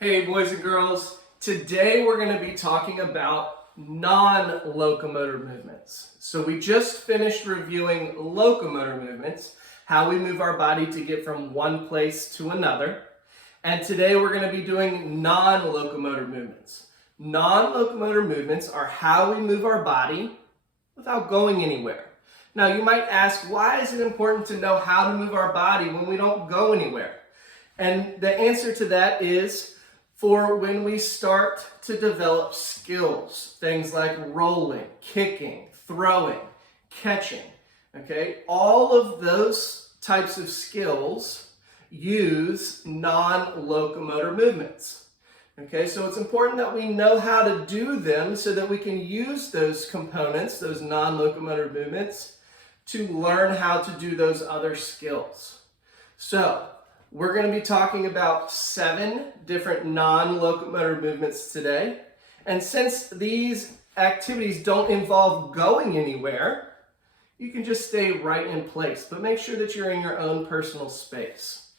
Hey boys and girls, today we're going to be talking about non-locomotor movements. So we just finished reviewing locomotor movements, how we move our body to get from one place to another. And today we're going to be doing non-locomotor movements. Non-locomotor movements are how we move our body without going anywhere. Now you might ask, why is it important to know how to move our body when we don't go anywhere? And the answer to that is for when we start to develop skills, things like rolling, kicking, throwing, catching, okay? All of those types of skills use non-locomotor movements, okay? So it's important that we know how to do them so that we can use those components, those non-locomotor movements, to learn how to do those other skills. So we're going to be talking about 7 different non-locomotor movements today. And since these activities don't involve going anywhere, you can just stay right in place. But make sure that you're in your own personal space.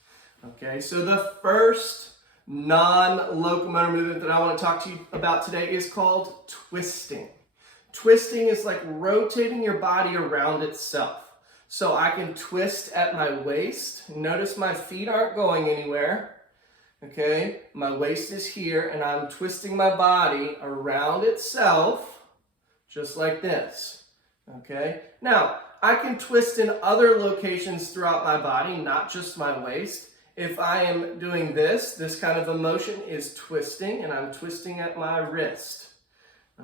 Okay, so the first non-locomotor movement that I want to talk to you about today is called twisting. Twisting is like rotating your body around itself. So I can twist at my waist. Notice my feet aren't going anywhere. Okay, my waist is here and I'm twisting my body around itself just like this. Okay, now I can twist in other locations throughout my body, not just my waist. If I am doing this kind of a motion is twisting, and I'm twisting at my wrist.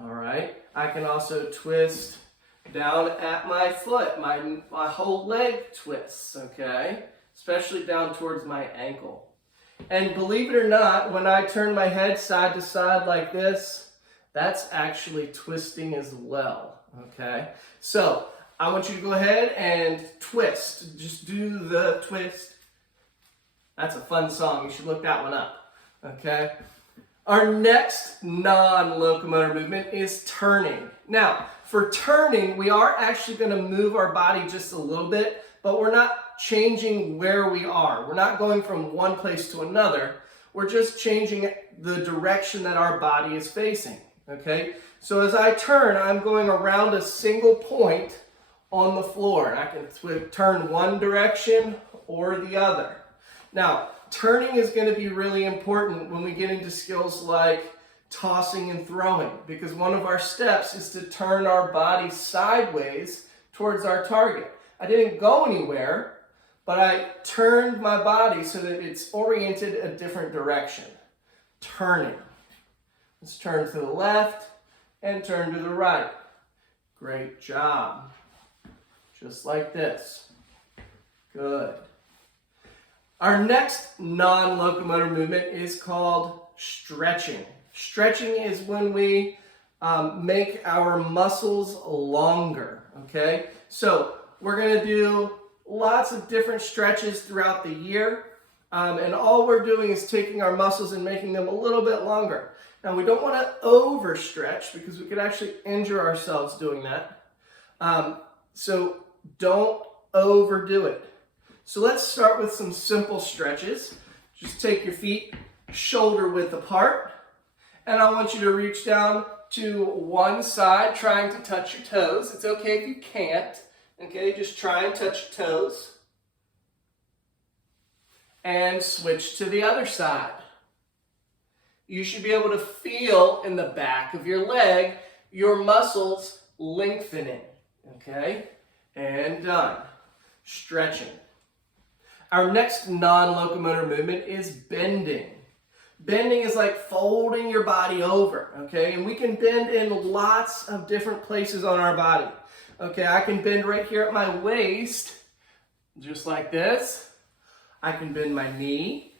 All right, I can also twist down at my foot, my whole leg twists, okay? Especially down towards my ankle. And believe it or not, when I turn my head side to side like this, that's actually twisting as well, okay? So I want you to go ahead and twist. Just do the twist. That's a fun song. You should look that one up, okay? Our next non-locomotor movement is turning. Now, for turning, we are actually going to move our body just a little bit, but we're not changing where we are. We're not going from one place to another. We're just changing the direction that our body is facing, okay? So as I turn, I'm going around a single point on the floor, and I can turn one direction or the other. Now, turning is going to be really important when we get into skills like tossing and throwing, because one of our steps is to turn our body sideways towards our target. I didn't go anywhere, but I turned my body so that it's oriented a different direction. Turning. Let's turn to the left and turn to the right. Great job. Just like this. Good. Our next non-locomotor movement is called stretching. Stretching is when we make our muscles longer, okay? So we're going to do lots of different stretches throughout the year, and all we're doing is taking our muscles and making them a little bit longer. Now, we don't want to overstretch because we could actually injure ourselves doing that. So don't overdo it. So let's start with some simple stretches. Just take your feet shoulder width apart, and I want you to reach down to one side, trying to touch your toes. It's okay if you can't, okay? Just try and touch your toes. And switch to the other side. You should be able to feel in the back of your leg your muscles lengthening, okay? And done. Stretching. Our next non-locomotor movement is bending. Bending is like folding your body over, okay? And we can bend in lots of different places on our body. Okay, I can bend right here at my waist, just like this. I can bend my knee.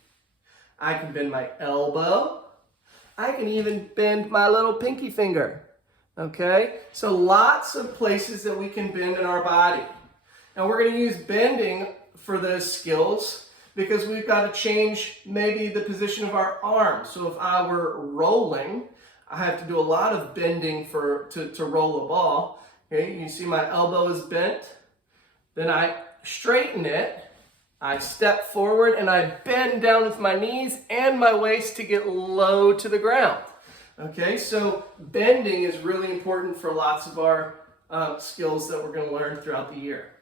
I can bend my elbow. I can even bend my little pinky finger, okay? So lots of places that we can bend in our body. Now we're going to use bending for those skills because we've got to change maybe the position of our arms. So if I were rolling, I have to do a lot of bending to roll a ball. Okay, you see my elbow is bent. Then I straighten it. I step forward and I bend down with my knees and my waist to get low to the ground. Okay, so bending is really important for lots of our skills that we're going to learn throughout the year.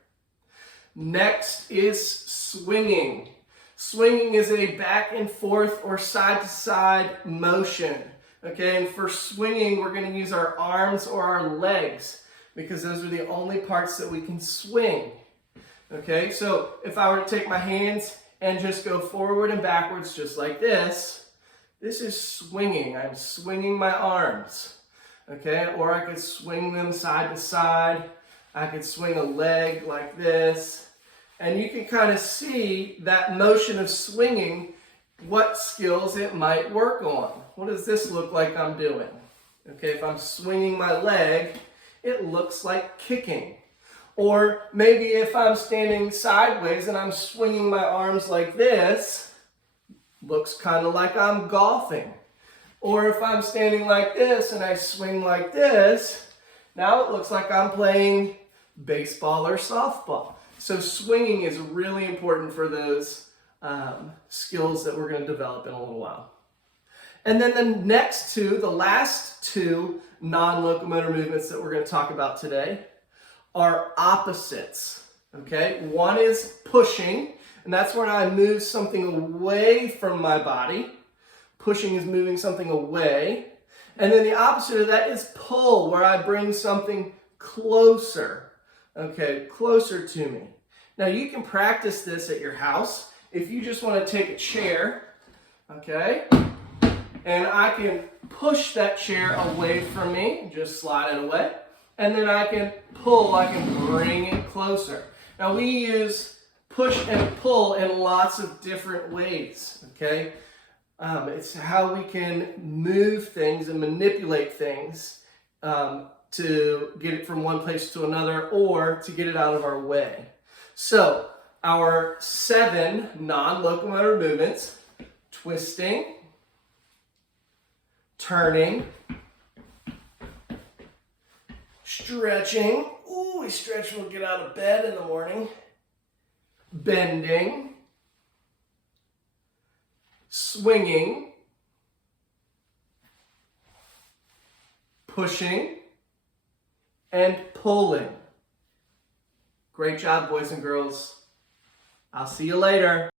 Next is swinging. Swinging is a back and forth or side to side motion. Okay, and for swinging, we're going to use our arms or our legs because those are the only parts that we can swing. Okay, so if I were to take my hands and just go forward and backwards just like this is swinging. I'm swinging my arms. Okay, or I could swing them side to side. I could swing a leg like this. And you can kind of see that motion of swinging, what skills it might work on. What does this look like I'm doing? Okay, if I'm swinging my leg, it looks like kicking. Or maybe if I'm standing sideways and I'm swinging my arms like this, looks kind of like I'm golfing. Or if I'm standing like this and I swing like this, now it looks like I'm playing baseball or softball. So swinging is really important for those skills that we're going to develop in a little while. And then the last two non-locomotor movements that we're going to talk about today are opposites. Okay, one is pushing, and that's when I move something away from my body. Pushing is moving something away. And then the opposite of that is pull, where I bring something closer. Okay, closer to me. Now you can practice this at your house. If you just want to take a chair, okay, and I can push that chair away from me, just slide it away, and then I can pull, I can bring it closer. Now we use push and pull in lots of different ways, okay? It's how we can move things and manipulate things to get it from one place to another or to get it out of our way. So our 7 non-locomotor movements: twisting, turning, stretching. Ooh, we stretch when we get out of bed in the morning. Bending, swinging, pushing, and pulling. Great job, boys and girls. I'll see you later.